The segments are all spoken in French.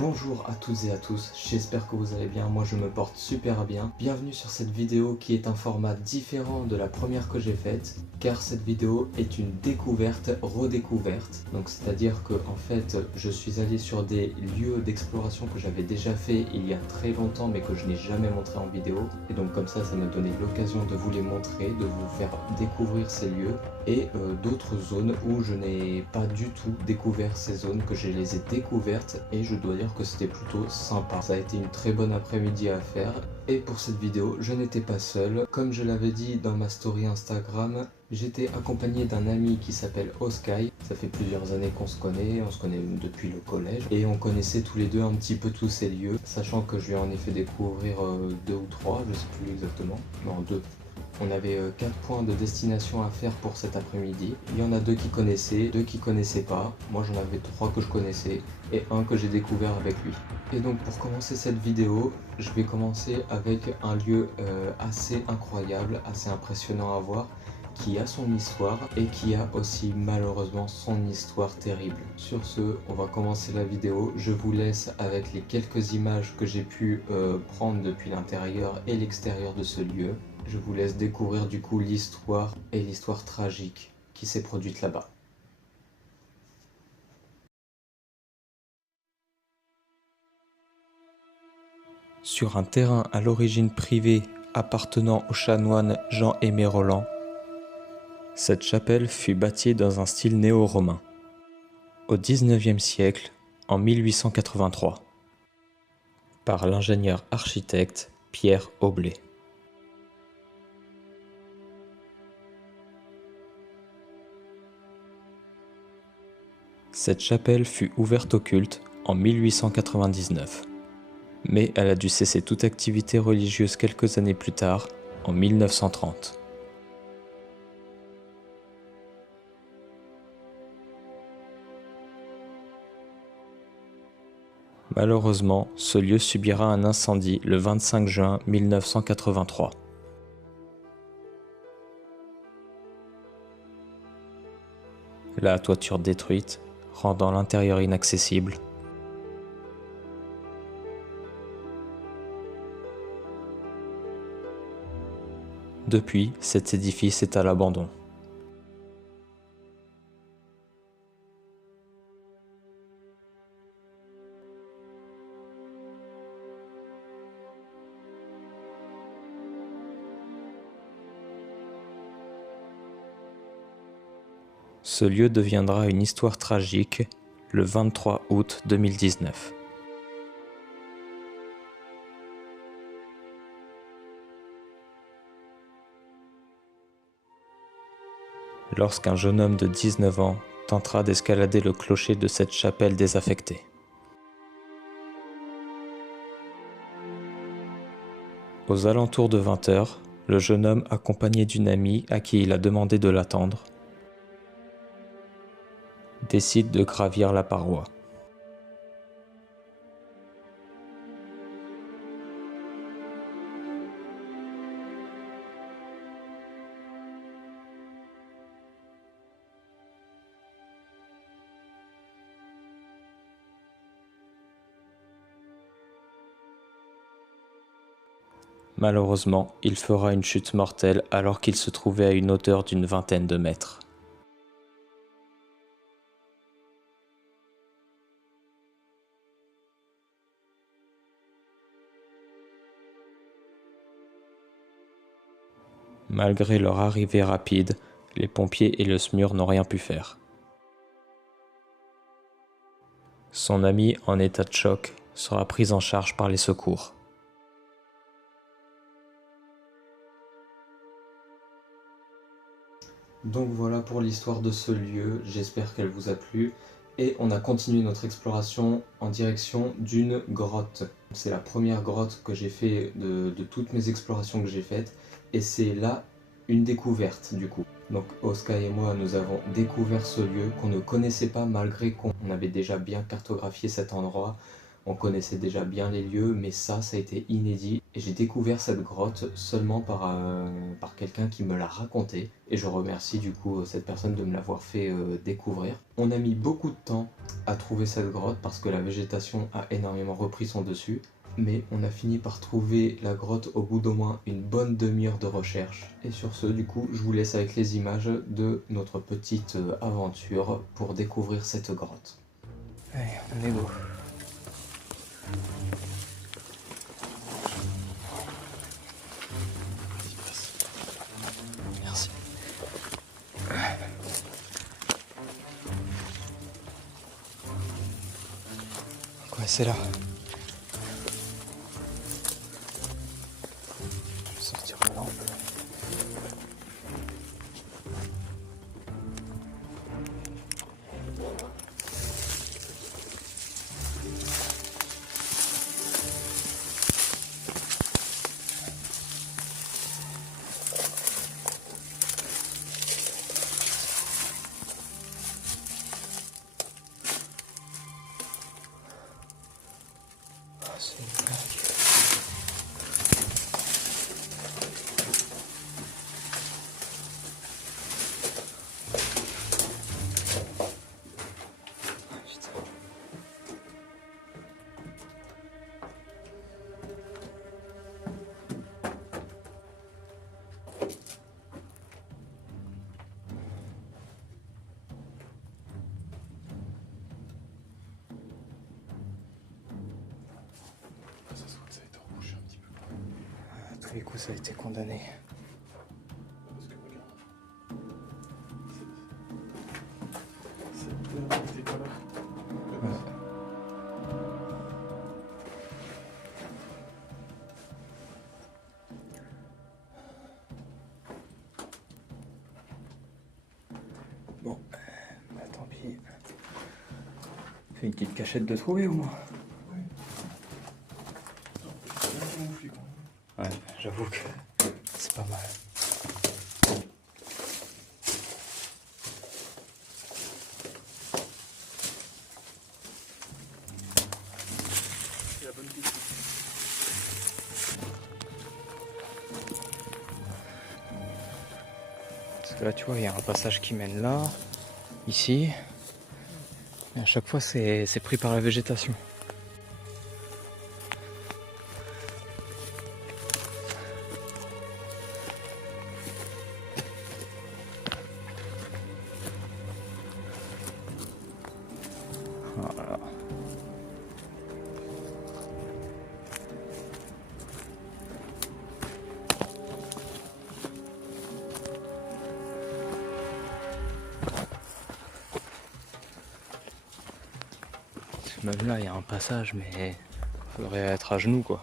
Bonjour à toutes et à tous, j'espère que vous allez bien, moi je me porte super bien. Bienvenue sur cette vidéo qui est un format différent de la première que j'ai faite, car cette vidéo est une découverte, redécouverte. Donc c'est-à-dire que en fait je suis allé sur des lieux d'exploration que j'avais déjà fait il y a très longtemps mais que je n'ai jamais montré en vidéo. Et donc comme ça m'a donné l'occasion de vous les montrer, de vous faire découvrir ces lieux et d'autres zones où je n'ai pas du tout découvert ces zones, que je les ai découvertes et je dois dire que c'était plutôt sympa. Ça a été une très bonne après-midi à faire et pour cette vidéo je n'étais pas seul. Comme je l'avais dit dans ma story Instagram, j'étais accompagné d'un ami qui s'appelle Oskai. Ça fait plusieurs années qu'on se connaît, on se connaît depuis le collège et on connaissait tous les deux un petit peu tous ces lieux, sachant que je lui ai en effet découvrir 2 ou 3, je sais plus exactement, non 2. On avait 4 points de destination à faire pour cet après-midi. Il y en a 2 qui connaissaient, 2 qui connaissaient pas. Moi j'en avais 3 que je connaissais et un que j'ai découvert avec lui. Et donc pour commencer cette vidéo, je vais commencer avec un lieu assez incroyable, assez impressionnant à voir, qui a son histoire et qui a aussi malheureusement son histoire terrible. Sur ce, on va commencer la vidéo. Je vous laisse avec les quelques images que j'ai pu prendre depuis l'intérieur et l'extérieur de ce lieu. Je vous laisse découvrir du coup l'histoire et l'histoire tragique qui s'est produite là-bas. Sur un terrain à l'origine privé appartenant au chanoine Jean-Aimé Roland, cette chapelle fut bâtie dans un style néo-romain, au XIXe siècle, en 1883, par l'ingénieur architecte Pierre Oblet. Cette chapelle fut ouverte au culte en 1899, mais elle a dû cesser toute activité religieuse quelques années plus tard, en 1930. Malheureusement, ce lieu subira un incendie le 25 juin 1983. La toiture détruite, rendant l'intérieur inaccessible. Depuis, cet édifice est à l'abandon. Ce lieu deviendra une histoire tragique le 23 août 2019. Lorsqu'un jeune homme de 19 ans tentera d'escalader le clocher de cette chapelle désaffectée. Aux alentours de 20 h, le jeune homme, accompagné d'une amie à qui il a demandé de l'attendre, décide de gravir la paroi. Malheureusement, il fera une chute mortelle alors qu'il se trouvait à une hauteur d'une vingtaine de mètres. Malgré leur arrivée rapide, les pompiers et le SMUR n'ont rien pu faire. Son ami, en état de choc, sera pris en charge par les secours. Donc voilà pour l'histoire de ce lieu, j'espère qu'elle vous a plu. Et on a continué notre exploration en direction d'une grotte. C'est la première grotte que j'ai fait de toutes mes explorations que j'ai faites. Et c'est là une découverte du coup. Donc Oscar et moi nous avons découvert ce lieu qu'on ne connaissait pas malgré qu'on avait déjà bien cartographié cet endroit. On connaissait déjà bien les lieux, mais ça a été inédit. Et j'ai découvert cette grotte seulement par quelqu'un qui me l'a raconté. Et je remercie du coup cette personne de me l'avoir fait découvrir. On a mis beaucoup de temps à trouver cette grotte parce que la végétation a énormément repris son dessus. Mais on a fini par trouver la grotte au bout d'au moins une bonne demi-heure de recherche. Et sur ce, du coup, je vous laisse avec les images de notre petite aventure pour découvrir cette grotte. Allez, on est beau. Merci. Quoi, c'est là? Je vais sortir la lampe. C'est une blague. Ah, putain. Ça se voit que ça a été rebouché un petit peu. À tous les coups, ça a été condamné. Parce que regarde. Cette terre n'était pas là. Ouais. Bon, bah tant pis. Fait une petite cachette de trouver au moins. Bien camouflé quand même. Ouais, j'avoue que c'est pas mal. C'est la bonne question. Parce que là, tu vois, il y a un passage qui mène là, ici. Et à chaque fois, c'est pris par la végétation. Voilà. Même là, il y a un passage, mais il faudrait être à genoux, quoi.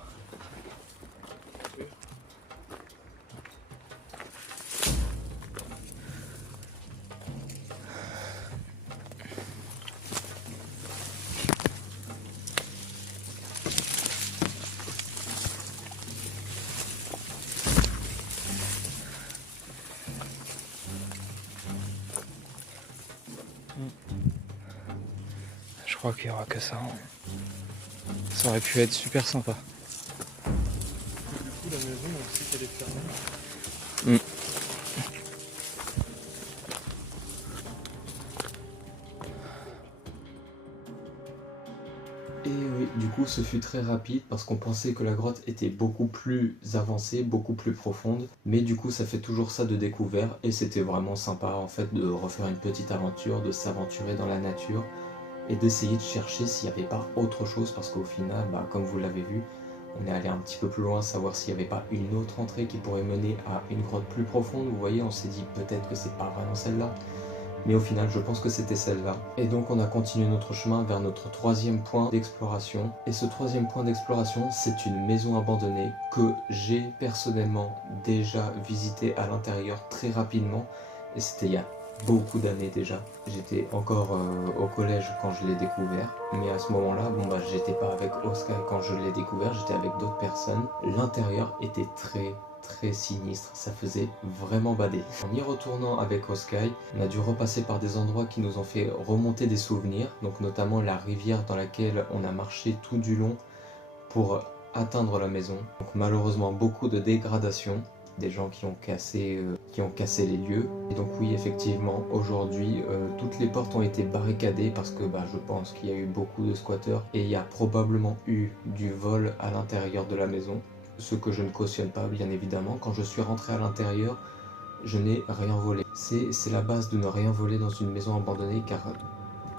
Je crois qu'il n'y aura que ça. Ça aurait pu être super sympa. Du coup, la maison, on sait qu'elle est fermée. Et oui, du coup, ce fut très rapide parce qu'on pensait que la grotte était beaucoup plus avancée, beaucoup plus profonde. Mais du coup, ça fait toujours ça de découvert et c'était vraiment sympa en fait de refaire une petite aventure, de s'aventurer dans la nature et d'essayer de chercher s'il n'y avait pas autre chose parce qu'au final, comme vous l'avez vu, on est allé un petit peu plus loin, savoir s'il n'y avait pas une autre entrée qui pourrait mener à une grotte plus profonde. Vous voyez, on s'est dit peut-être que c'est pas vraiment celle-là. Mais au final, je pense que c'était celle-là. Et donc, on a continué notre chemin vers notre troisième point d'exploration. Et ce troisième point d'exploration, c'est une maison abandonnée que j'ai personnellement déjà visitée à l'intérieur très rapidement. Et c'était il y a beaucoup d'années déjà. J'étais encore au collège quand je l'ai découvert, mais à ce moment-là, bon bah j'étais pas avec Oscar quand je l'ai découvert, j'étais avec d'autres personnes. L'intérieur était très sinistre, ça faisait vraiment bader. En y retournant avec Oskai, on a dû repasser par des endroits qui nous ont fait remonter des souvenirs, donc notamment la rivière dans laquelle on a marché tout du long pour atteindre la maison. Donc malheureusement beaucoup de dégradation, des gens qui ont cassé les lieux. Et donc oui, effectivement, aujourd'hui, toutes les portes ont été barricadées parce que je pense qu'il y a eu beaucoup de squatteurs et il y a probablement eu du vol à l'intérieur de la maison. Ce que je ne cautionne pas, bien évidemment. Quand je suis rentré à l'intérieur, je n'ai rien volé. C'est la base de ne rien voler dans une maison abandonnée car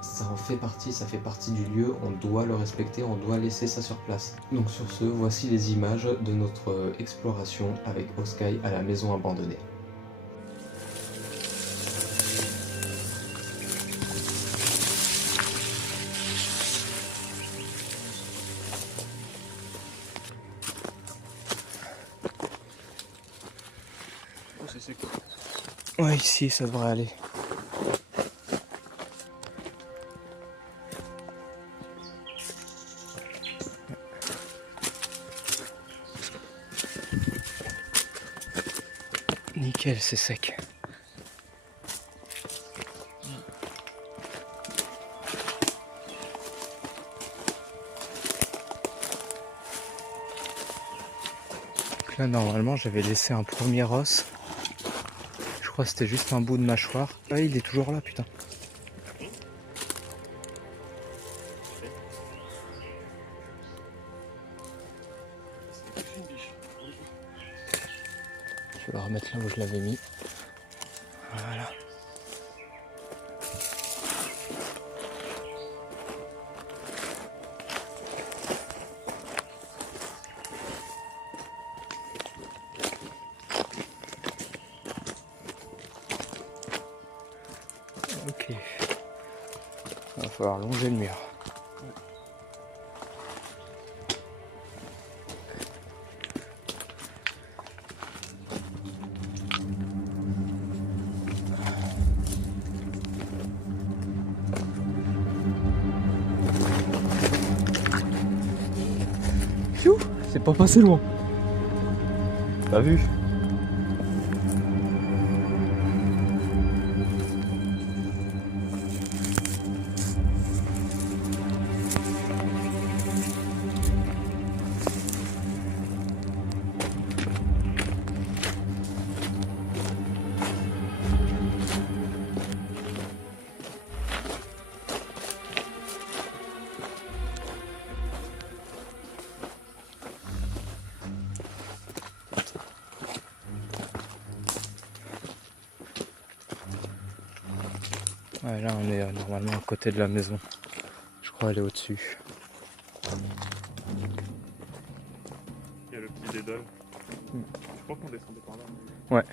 ça en fait partie, ça fait partie du lieu, on doit le respecter, on doit laisser ça sur place. Donc sur ce, voici les images de notre exploration avec Oskai à la maison abandonnée. Oh, c'est sec. Ouais, ici ça devrait aller. Nickel, c'est sec. Donc là, normalement, j'avais laissé un premier os. Je crois que c'était juste un bout de mâchoire. Ah, il est toujours là, putain. Je vais le remettre là où je l'avais mis. Voilà. Ok. Il va falloir longer le mur. C'est pas passé loin. T'as vu? Ouais, là on est normalement à côté de la maison. Je crois elle est au-dessus. Il y a le petit dédale. Je crois qu'on descendait par là. Ouais.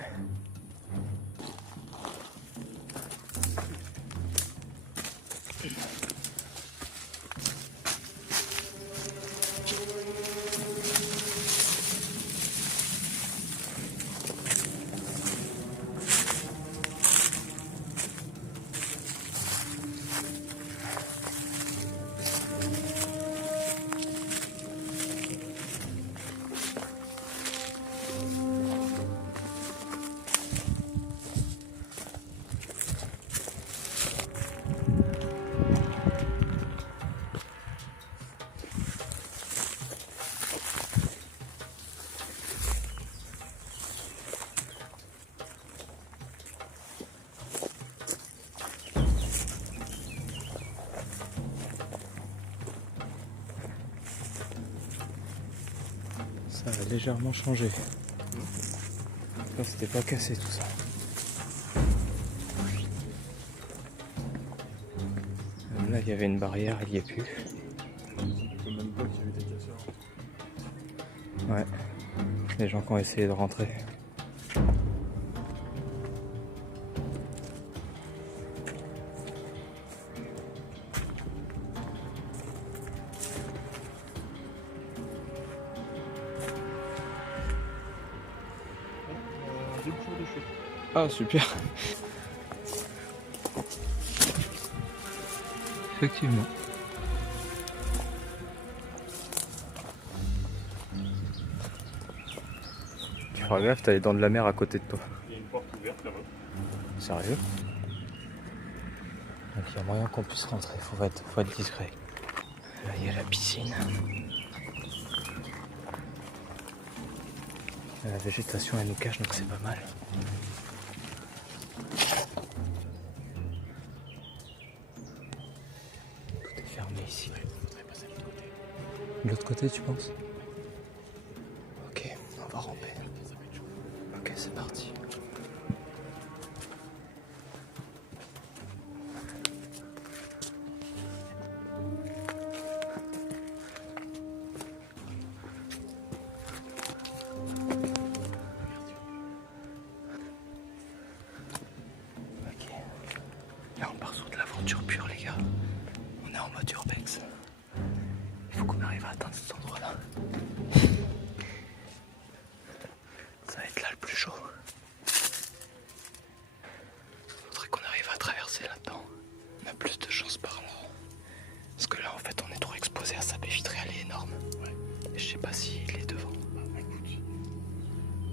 Ça a légèrement changé. Là, c'était pas cassé tout ça. Là, il y avait une barrière, il n'y est plus. Je peux même pas qu'il y avait des casseurs. Ouais. Les gens qui ont essayé de rentrer. Un déboucheur de chute. Ah, super. effectivement. Tu feras gaffe, t'as les dents de la mer à côté de toi. Il y a une porte ouverte là-bas. Sérieux? Donc il y a moyen qu'on puisse rentrer, faut être discret. Là il y a la piscine. La végétation elle nous cache donc c'est pas mal. Tout est fermé ici. De l'autre côté tu penses? Ok, on va ramper. Ok, c'est parti. Ok. Là on part sur de l'aventure pure les gars. On est en mode urbex. Il faut qu'on arrive à atteindre cet endroit-là. Ça va être là le plus chaud. Faudrait qu'on arrive à traverser là-dedans. On a plus de chance par là. Parce que là en fait on est trop exposé à sa baie vitrée, elle est énorme. Ouais. Et je sais pas s'il est devant. Bah écoute,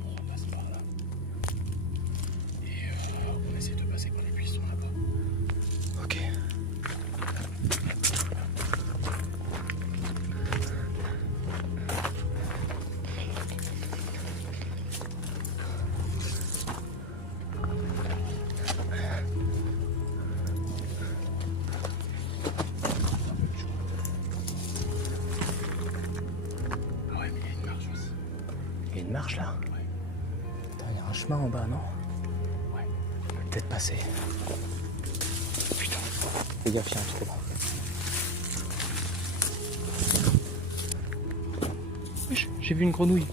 on repasse par là. Et on essaie de passer par les buissons là-bas. Ok. Il y a une marche là? Ouais. Putain, il y a un chemin en bas, non? Ouais. On peut peut-être passer. Putain. Fais gaffe, il y a un trou là. J'ai vu une grenouille.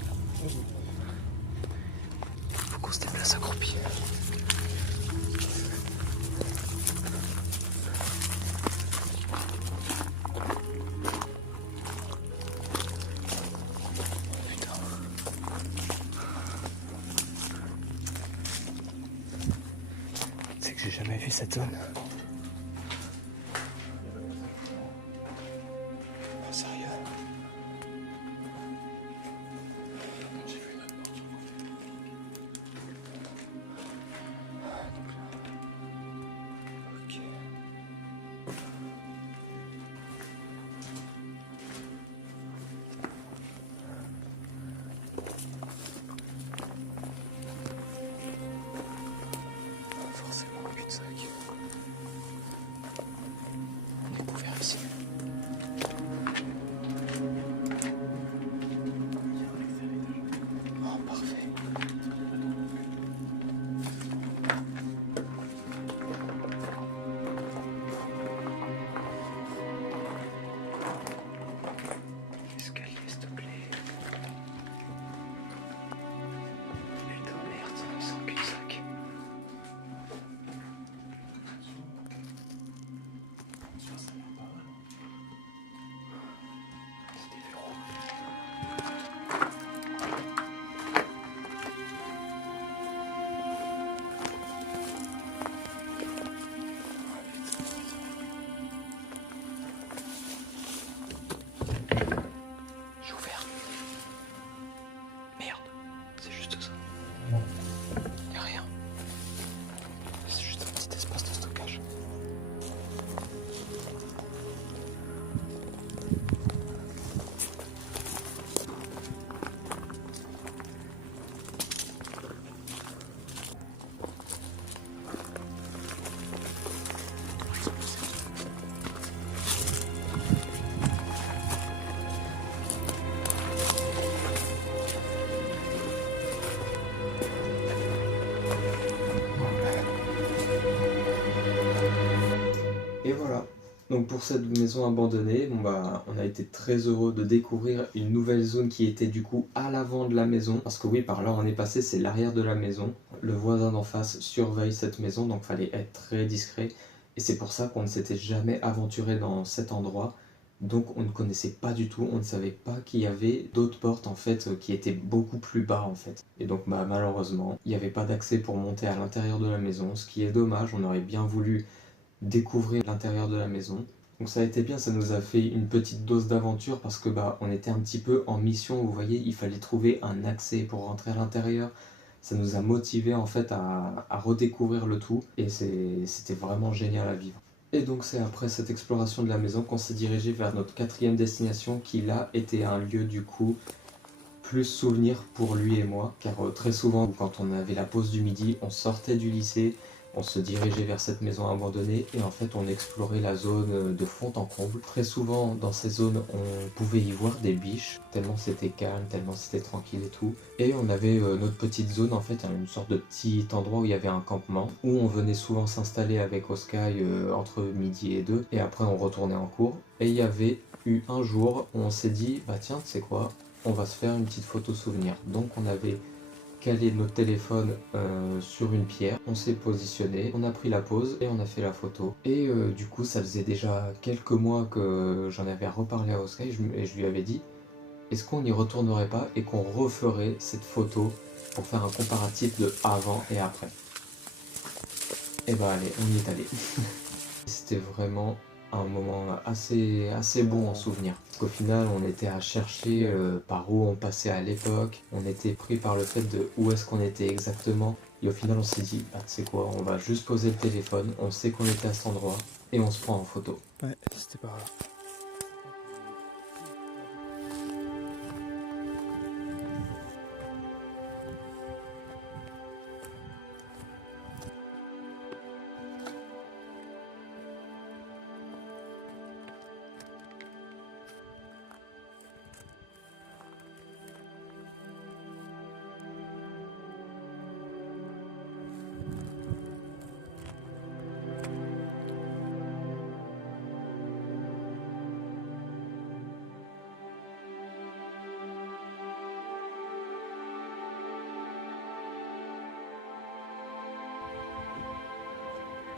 Faut qu'on se déplace accroupi. C'est que j'ai jamais vu cette zone. Oh, sérieux? J'ai vu une autre porte sur le côté. Ok. Forcément un cul-de-sac. On est couvert ici. Oh, parfait. L'escalier, s'il te plaît. Putain, merde, c'est un cul-de-sac. C'est des verrous. J'ai ouvert. Merde, c'est juste ça. Y'a rien. C'est juste un petit espace de stockage. Et voilà. Donc pour cette maison abandonnée, bon bah, on a été très heureux de découvrir une nouvelle zone qui était du coup à l'avant de la maison. Parce que oui, par là on est passé, c'est l'arrière de la maison. Le voisin d'en face surveille cette maison, donc fallait être très discret. Et c'est pour ça qu'on ne s'était jamais aventuré dans cet endroit. Donc on ne connaissait pas du tout, on ne savait pas qu'il y avait d'autres portes en fait qui étaient beaucoup plus bas en fait. Et donc bah, malheureusement, il n'y avait pas d'accès pour monter à l'intérieur de la maison, ce qui est dommage, on aurait bien voulu découvrir l'intérieur de la maison. Donc ça a été bien, ça nous a fait une petite dose d'aventure parce que on était un petit peu en mission, vous voyez, il fallait trouver un accès pour rentrer à l'intérieur. Ça nous a motivé en fait à redécouvrir le tout et c'était vraiment génial à vivre. Et donc c'est après cette exploration de la maison qu'on s'est dirigé vers notre 4e destination qui là était un lieu du coup plus souvenir pour lui et moi, car très souvent quand on avait la pause du midi, on sortait du lycée, on se dirigeait vers cette maison abandonnée et en fait on explorait la zone de fond en comble. Très souvent dans ces zones on pouvait y voir des biches, tellement c'était calme, tellement c'était tranquille et tout. Et on avait notre petite zone en fait, une sorte de petit endroit où il y avait un campement, où on venait souvent s'installer avec Oskai entre midi et 2 et après on retournait en cours. Et il y avait eu un jour où on s'est dit, bah tiens tu sais quoi, on va se faire une petite photo souvenir. Donc on avait calé notre téléphone sur une pierre, on s'est positionné, on a pris la pause et on a fait la photo. Et du coup ça faisait déjà quelques mois que j'en avais reparlé à Oscar et je lui avais dit est-ce qu'on n'y retournerait pas et qu'on referait cette photo pour faire un comparatif de avant et après. Et bah allez, on y est allé. C'était vraiment un moment assez bon en souvenir. Parce qu'au final, on était à chercher par où on passait à l'époque. On était pris par le fait de où est-ce qu'on était exactement. Et au final, on s'est dit, tu sais quoi, on va juste poser le téléphone. On sait qu'on était à cet endroit et on se prend en photo. Ouais, c'était par là.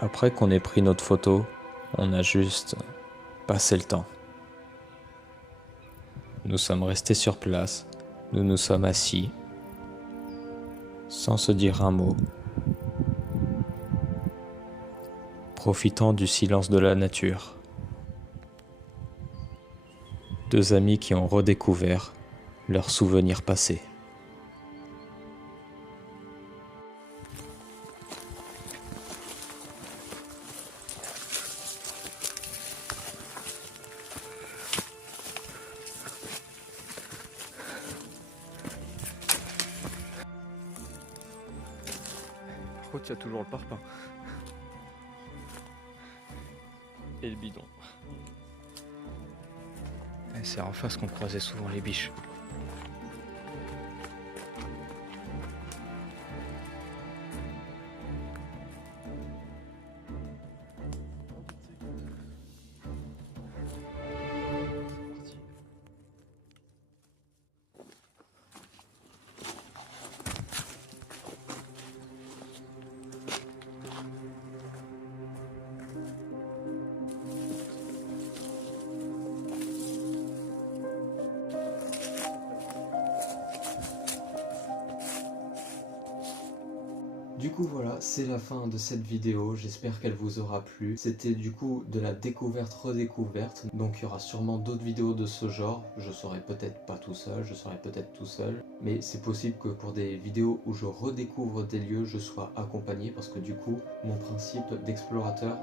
Après qu'on ait pris notre photo, on a juste passé le temps. Nous sommes restés sur place, nous nous sommes assis, sans se dire un mot, profitant du silence de la nature. Deux amis qui ont redécouvert leurs souvenirs passés. Par contre, il y a toujours le parpaing. Et le bidon. C'est en face qu'on croisait souvent les biches. Du coup voilà, c'est la fin de cette vidéo, j'espère qu'elle vous aura plu. C'était du coup de la découverte-redécouverte, donc il y aura sûrement d'autres vidéos de ce genre. Je serai peut-être pas tout seul, je serai peut-être tout seul, mais c'est possible que pour des vidéos où je redécouvre des lieux, je sois accompagné, parce que du coup, mon principe d'explorateur,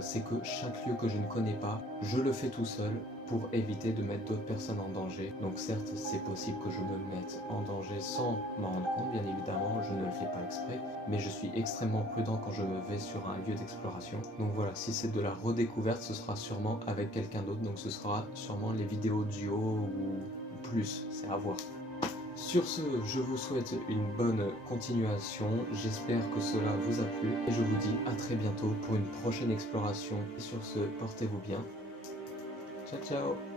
c'est que chaque lieu que je ne connais pas, je le fais tout seul, pour éviter de mettre d'autres personnes en danger. Donc certes, c'est possible que je me mette en danger sans m'en rendre compte, bien évidemment, je ne le fais pas exprès, mais je suis extrêmement prudent quand je vais sur un lieu d'exploration. Donc voilà, si c'est de la redécouverte, ce sera sûrement avec quelqu'un d'autre, donc ce sera sûrement les vidéos duo ou plus, c'est à voir. Sur ce, je vous souhaite une bonne continuation, j'espère que cela vous a plu, et je vous dis à très bientôt pour une prochaine exploration. Et sur ce, portez-vous bien. Ciao ciao.